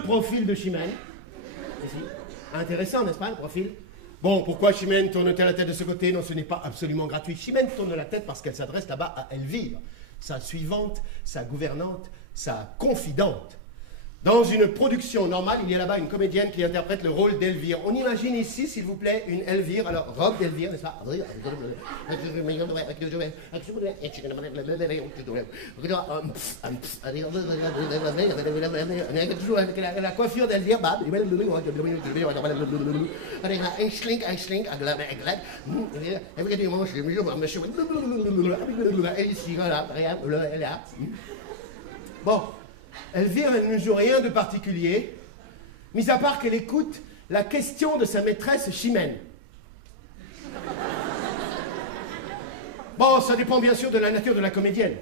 le profil de Chimène. Ici. Intéressant, n'est-ce pas, le profil? Bon, pourquoi Chimène tourne-t-elle la tête de ce côté? Non, ce n'est pas absolument gratuit. Chimène tourne la tête parce qu'elle s'adresse là-bas à Elvire, sa suivante, sa gouvernante, sa confidente. Dans une production normale, il y a là-bas une comédienne qui interprète le rôle d'Elvire. On imagine ici, s'il vous plaît, une Elvire, alors robe d'Elvire, n'est-ce pas? La coiffure d'Elvire, bon. Elvire, elle ne joue rien de particulier, mis à part qu'elle écoute la question de sa maîtresse Chimène. Bon, ça dépend bien sûr de la nature de la comédienne.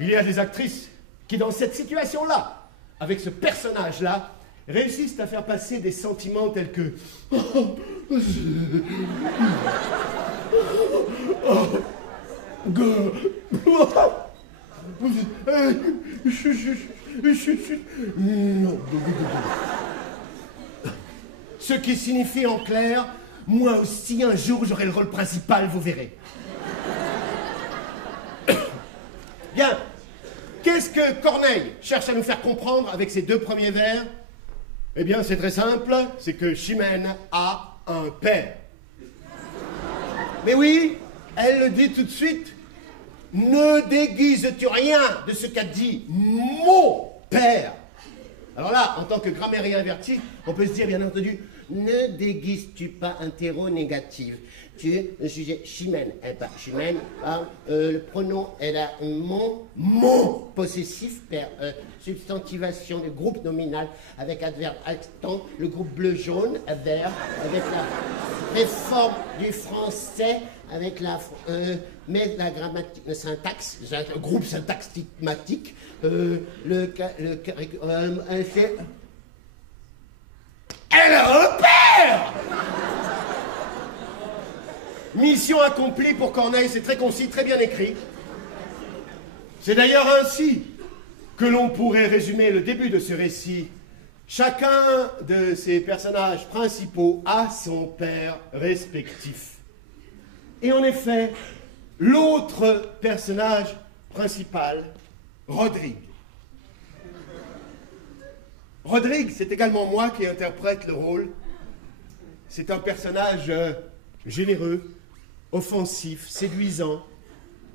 Il y a des actrices qui, dans cette situation-là, avec ce personnage-là, réussissent à faire passer des sentiments tels que... Ce qui signifie en clair, moi aussi un jour j'aurai le rôle principal, vous verrez. Bien, qu'est-ce que Corneille cherche à nous faire comprendre avec ces deux premiers vers? Eh bien c'est très simple, c'est que Chimène a un père. Mais oui, elle le dit tout de suite. Ne déguises-tu rien de ce qu'a dit mon père? Alors là, en tant que grammairien averti, on peut se dire, bien entendu, ne déguises-tu pas interrogative? Tu es le sujet Chimène. Chimène, le pronom est là, mon possessif, père, substantivation du groupe nominal avec adverbe actant, le groupe bleu-jaune, vert, avec la réforme du français, avec la... mais la grammatique, le syntaxe, le groupe syntaxmatique, c'est... Elle a un père! Mission accomplie pour Corneille, c'est très concis, très bien écrit. C'est d'ailleurs ainsi que l'on pourrait résumer le début de ce récit. Chacun de ces personnages principaux a son père respectif. Et en effet, l'autre personnage principal, Rodrigue. Rodrigue, c'est également moi qui interprète le rôle. C'est un personnage généreux, offensif, séduisant,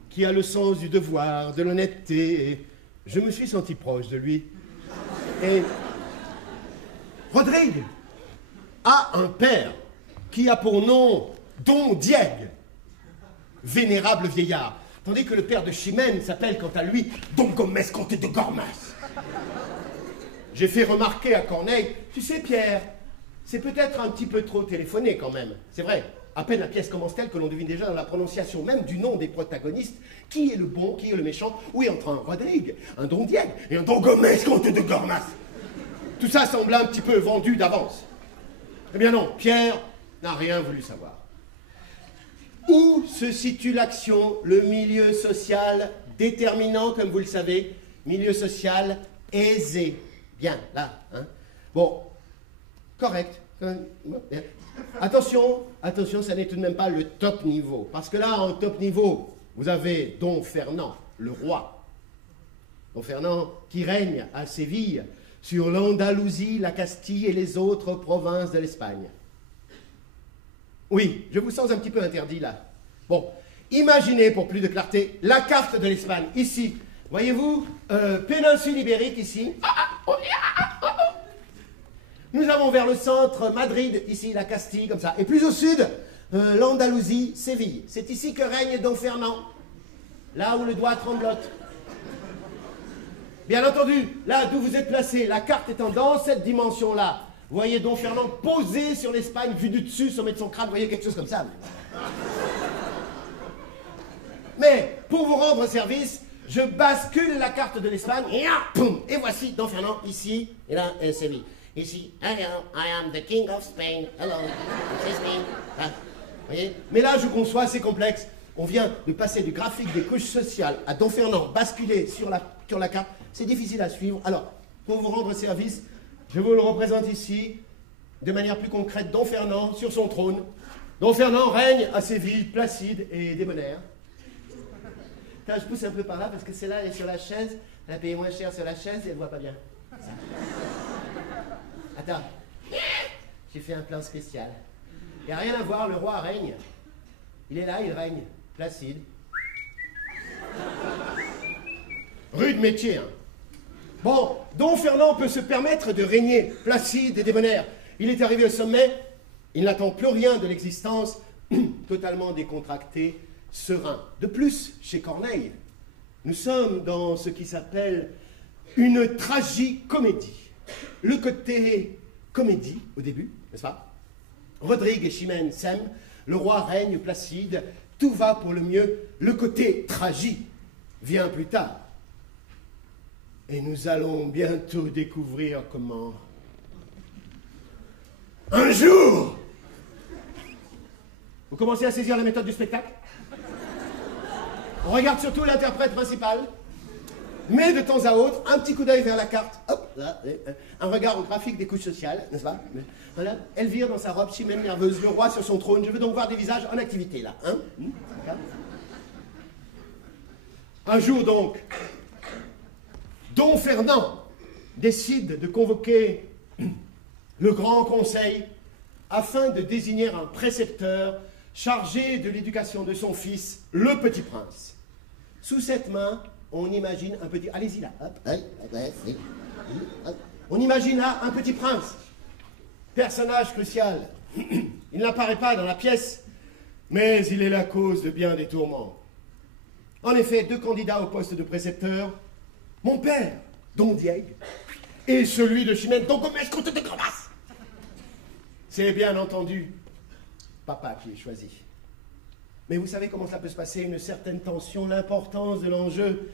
qui a le sens du devoir, de l'honnêteté, et je me suis senti proche de lui. Et Rodrigue a un père qui a pour nom Don Diègue, vénérable vieillard, tandis que le père de Chimène s'appelle quant à lui Don Gomez Comte de Gormas. J'ai fait remarquer à Corneille, tu sais Pierre, c'est peut-être un petit peu trop téléphoné quand même, c'est vrai. À peine la pièce commence telle que l'on devine déjà dans la prononciation même du nom des protagonistes qui est le bon, qui est le méchant, oui, entre un Rodrigue, un Don Diègue et un Don Gomez Comte de Gormas. Tout ça semble un petit peu vendu d'avance. Eh bien non, Pierre n'a rien voulu savoir. Où se situe l'action, le milieu social déterminant, comme vous le savez, milieu social aisé. Bien, là, hein. Bon, correct. Attention, attention, ça n'est tout de même pas le top niveau. Parce que là, en top niveau, vous avez Don Fernand, le roi. Don Fernand qui règne à Séville sur l'Andalousie, la Castille et les autres provinces de l'Espagne. Oui, je vous sens un petit peu interdit là. Bon, imaginez pour plus de clarté la carte de l'Espagne. Ici, voyez-vous, péninsule ibérique ici. Nous avons vers le centre Madrid, ici la Castille, comme ça. Et plus au sud, l'Andalousie, Séville. C'est ici que règne Don Fernand, là où le doigt tremblote. Bien entendu, là d'où vous êtes placé, la carte étant dans cette dimension-là, vous voyez Don Fernand posé sur l'Espagne, vu du dessus, sommet de son crâne, vous voyez quelque chose comme ça. Mais pour vous rendre service, je bascule la carte de l'Espagne, et voici Don Fernand, ici, et là, Séville. Ici, I am the king of Spain, hello, it's me. Ah, voyez. Mais là, je conçois, c'est complexe. On vient de passer du graphique des couches sociales à Don Fernand basculé sur la carte. C'est difficile à suivre. Alors, pour vous rendre service, Je vous le représente ici, de manière plus concrète, Don Fernand sur son trône. Don Fernand règne à Séville, placide et débonnaire. Attends, je pousse un peu par là parce que celle-là, elle est sur la chaise. Elle a payé moins cher sur la chaise et elle ne voit pas bien. Attends. J'ai fait un plan spécial. Il n'y a rien à voir, le roi règne. Il est là, il règne, placide. Rude métier, hein. Bon, Don Fernand peut se permettre de régner, placide et débonnaire. Il est arrivé au sommet, il n'attend plus rien de l'existence, totalement décontracté, serein. De plus, chez Corneille, nous sommes dans ce qui s'appelle une tragicomédie. Le côté comédie, au début, n'est-ce pas? Rodrigue et Chimène s'aiment, le roi règne placide, tout va pour le mieux. Le côté tragique vient plus tard. Et nous allons bientôt découvrir comment... Un jour, vous commencez à saisir la méthode du spectacle. On regarde surtout l'interprète principal, mais de temps à autre, un petit coup d'œil vers la carte, hop, là, un regard au graphique des couches sociales, n'est-ce pas? Voilà, Elvire dans sa robe, Chimène nerveuse, le roi sur son trône. Je veux donc voir des visages en activité, là. Hein? Un jour donc, Don Fernand décide de convoquer le Grand Conseil afin de désigner un précepteur chargé de l'éducation de son fils, le Petit Prince. Sous cette main, on imagine un petit... Allez-y là, hop. On imagine là un petit prince, personnage crucial. Il n'apparaît pas dans la pièce, mais il est la cause de bien des tourments. En effet, deux candidats au poste de précepteur, mon père, Don Diego, et celui de Chimène, Don Gomez, comte de Gramasse. C'est bien entendu papa qui est choisi. Mais vous savez comment ça peut se passer, une certaine tension, l'importance de l'enjeu,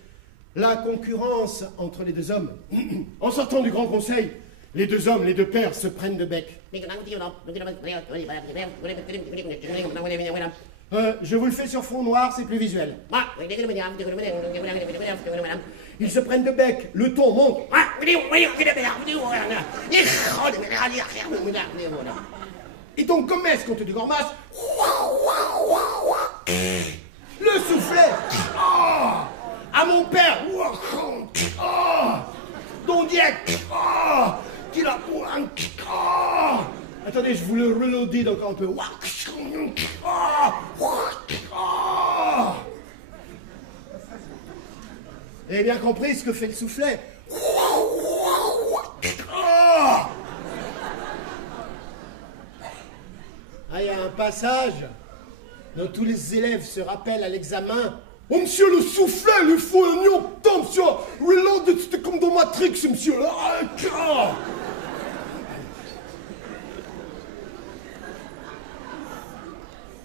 la concurrence entre les deux hommes. En sortant du Grand Conseil, les deux hommes, les deux pères se prennent de bec. Je vous le fais sur fond noir, c'est plus visuel. Ils se prennent de bec, le ton monte. Et donc, comme est-ce qu'on te dit Gormas? Le soufflet à mon père. Don Diego qui l'a... Attendez, je vous le reloadis encore un peu. Vous avez bien compris ce que fait le soufflet? Ah, il y a un passage dont tous les élèves se rappellent à l'examen. Oh, monsieur, le soufflet, il faut un temps, monsieur. Reloaded, c'était comme dans Matrix, monsieur.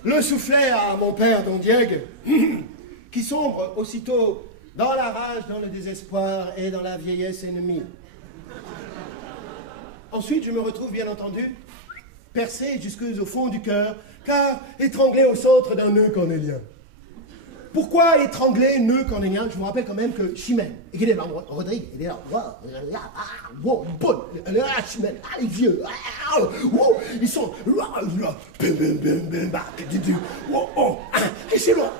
Le soufflet à mon père, Don Diego, qui sombre aussitôt dans la rage, dans le désespoir et dans la vieillesse ennemie. Ensuite, je me retrouve, bien entendu, percé jusqu'au fond du cœur, car étranglé au centre d'un nœud cornélien. Pourquoi étrangler nœud cornélien? Je vous rappelle quand même que Chimène, Rodrigue, il est là, Chimène, les vieux, ils sont, et c'est loin,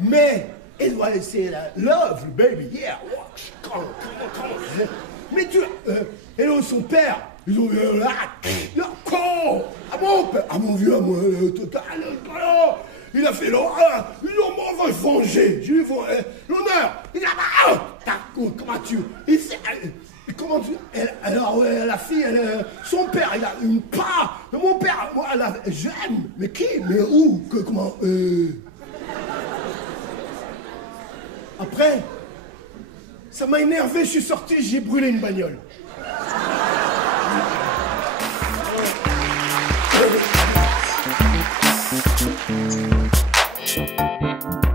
mais, il doit laisser la love, baby, yeah, mais tu, hello, son père, ils ont eu là, à mon père, à mon vieux, à moi, total, il a fait l'horreur, il m'en va venger, je lui vais l'honneur, il a, comment tu, comment tu, alors la fille, son père, il a une part, mon père, moi, j'aime, mais qui, mais où, comment, Après, ça m'a énervé, je suis sorti, j'ai brûlé une bagnole. Thank you.